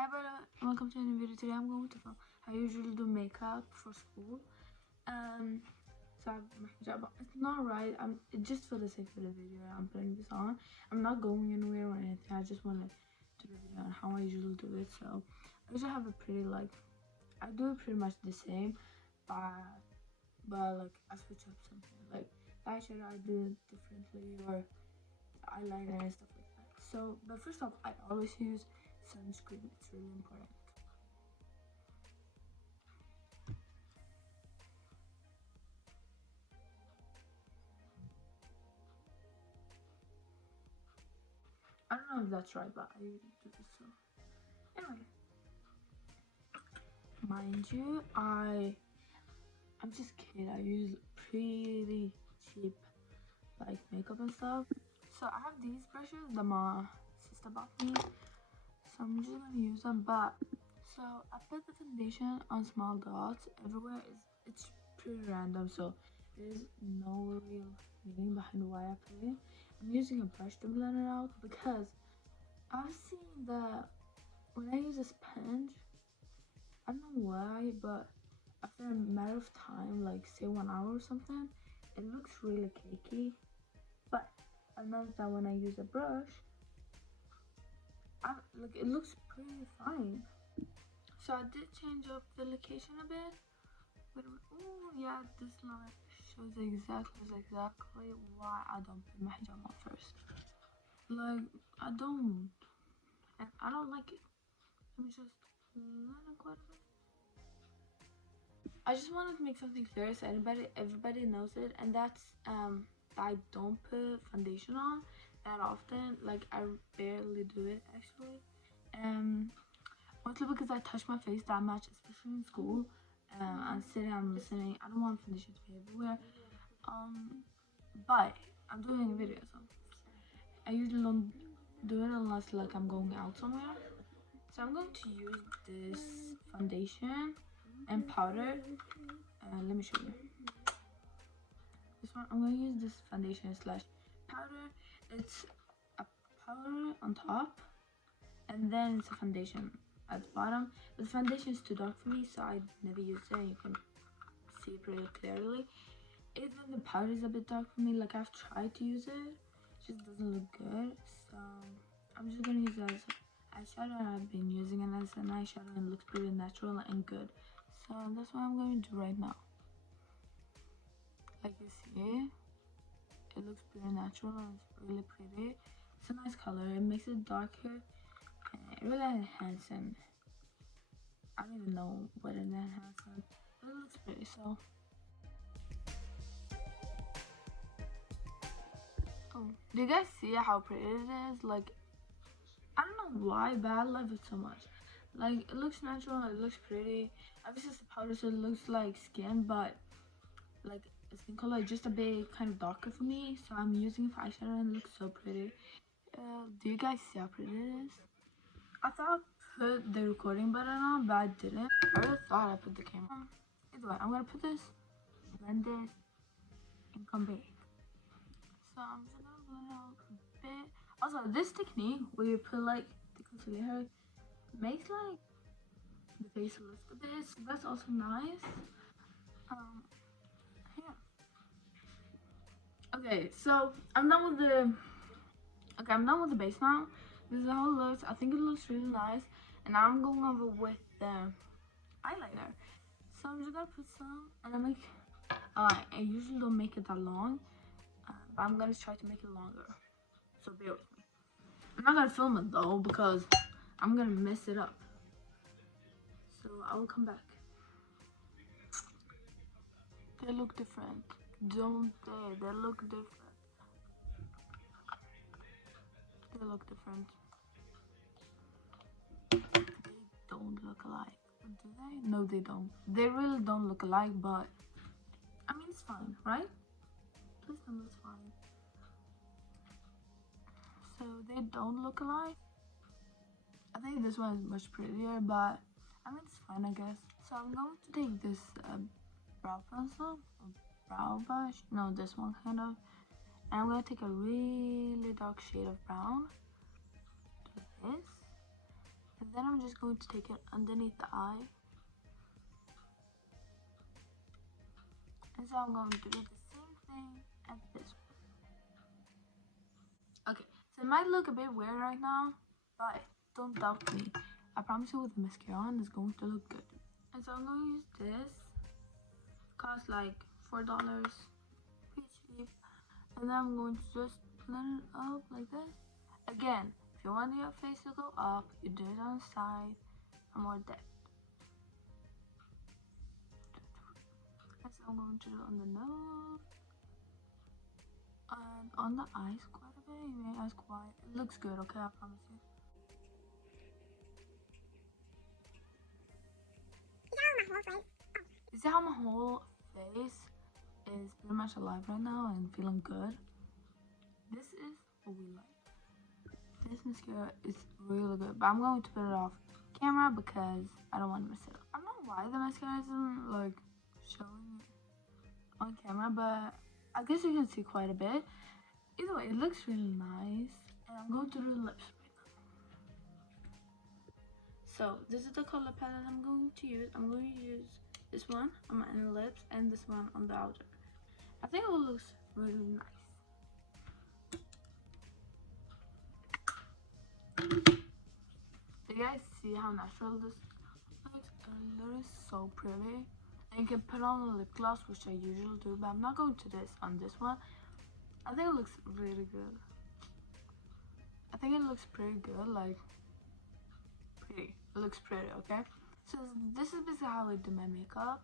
Hi brother, welcome to a new video. Today I'm going to film how I usually do makeup for school. So I have my hijab on. It's not right. Just for the sake of the video I'm putting this on. I'm not going anywhere or anything. I just want to do a video on how I usually do it. So I usually have a pretty I do it pretty much the same, but like I switch up something. Like the eyeshadow I do it differently, or eyeliner and stuff like that. So, but first off, I always use sunscreen. It's really important. I don't know if that's right, but I usually do this. So anyway, mind you, I'm just kidding. I use pretty cheap makeup and stuff. So I have these brushes that my sister bought me, so I'm just gonna use them. But so I put the foundation on small dots everywhere. It's pretty random, so there's no real meaning behind why I put it. I'm using a brush to blend it out because I've seen that when I use a sponge, I don't know why, but after a matter of time, like say 1 hour or something, it looks really cakey. But I noticed that when I use a brush, it looks pretty fine. So I did change up the location a bit. But oh yeah, this light shows exactly why I don't put my hijab on first. Like I don't, and I don't like it. Let me just let it quite a bit. I just wanted to make something clear so everybody knows it, and that's I don't put foundation on that often. Like I barely do it actually. Mostly because I touch my face that much, especially in school. I'm sitting, I'm listening. I don't want foundation to be everywhere. But I'm doing a video, so I usually don't do it unless I'm going out somewhere. So I'm going to use this foundation and powder. Let me show you. This one, I'm going to use this foundation slash powder. It's a powder on top, and then it's a foundation at the bottom. But the foundation is too dark for me, so I never use it. You can see it pretty clearly. Even the powder is a bit dark for me. Like I've tried to use it, just doesn't look good. So I'm just gonna use it as eyeshadow. I've been using it as an eyeshadow and it looks pretty natural and good. So that's what I'm going to do right now. Like you see, it looks pretty natural and it's really pretty. It's a nice color. It makes it darker and it really enhances. I don't even know what it enhances, but it looks pretty. So. Oh, do you guys see how pretty it is? Like, I don't know why, but I love it so much. Like, it looks natural, it looks pretty. Obviously, it's a powder, so it looks like skin, but like skin color just a bit kind of darker for me. So I'm using it for eyeshadow and it looks so pretty. Do you guys see how pretty it is? I thought I put the recording button on, but I didn't. I really thought I put the camera on. Either way, I'm gonna put this, blend this, and come back. So I'm just gonna blend it out a bit. Also, this technique where you put the concealer makes the face look a bit. So that's also nice. Yeah. Okay, so I'm done with the base now. This is how it looks. I think it looks really nice. And now I'm going over with the eyeliner. So I'm just gonna put some, and I usually don't make it that long, but I'm gonna try to make it longer. So bear with me. I'm not gonna film it though because I'm gonna mess it up. So I will come back. They look different, don't they? They look different. They look different. They don't look alike. Do they? No, they don't. They really don't look alike, but I mean, it's fine, right? Please tell me it's fine. So they don't look alike. I think this one is much prettier, but I mean, it's fine, I guess. So I'm going to take this brow pencil, brow brush. No, this one kind of. And I'm going to take a really dark shade of brown. Do this. And then I'm just going to take it underneath the eye. And so I'm going to do the same thing at this one. Okay, so it might look a bit weird right now, but don't doubt me. I promise you with the mascara on, it's going to look good. And so I'm going to use this. Costs like $4, pretty cheap. And then I'm going to just blend it up like this. Again, if you want your face to go up, you do it on the side for more depth. And so I'm going to do it on the nose and on the eyes quite a bit. You may ask why. It looks good, okay? I promise you. You see how my whole face is pretty much alive right now and feeling good? This is what we like. This mascara is really good, but I'm going to put it off camera because I don't want to mess it up. I don't know why the mascara isn't like showing on camera, but I guess you can see quite a bit. Either way, it looks really nice, and I'm going to do the lips right now. So this is the color palette I'm going to use. I'm going to use this one on my inner lips and this one on the outer. I think it looks really nice. Do you guys see how natural this looks? It looks so pretty. And you can put on a lip gloss, which I usually do, but I'm not going to this on this one. I think it looks really good. I think it looks pretty good, like pretty. It looks pretty, okay? So this is basically how I do my makeup.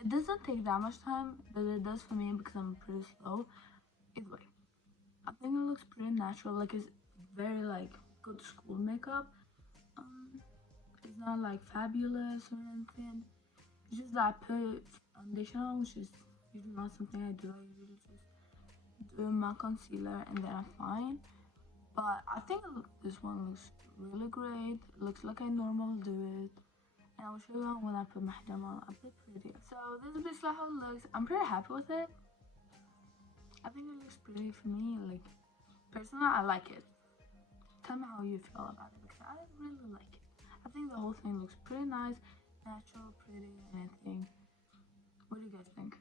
It doesn't take that much time, but it does for me because I'm pretty slow. Either way, I think it looks pretty natural. Like it's very like good school makeup. It's not like fabulous or anything. It's just that I put foundation on, which is usually not something I do. I usually just do my concealer and then I'm fine. But I think this one looks really great. It looks like I normally do it. And I'll show you when I put my head on a bit prettier. So this is basically how it looks. I'm pretty happy with it. I think it looks pretty for me. Like, personally, I like it. Tell me how you feel about it because I really like it. I think the whole thing looks pretty nice, natural, pretty, and everything. What do you guys think?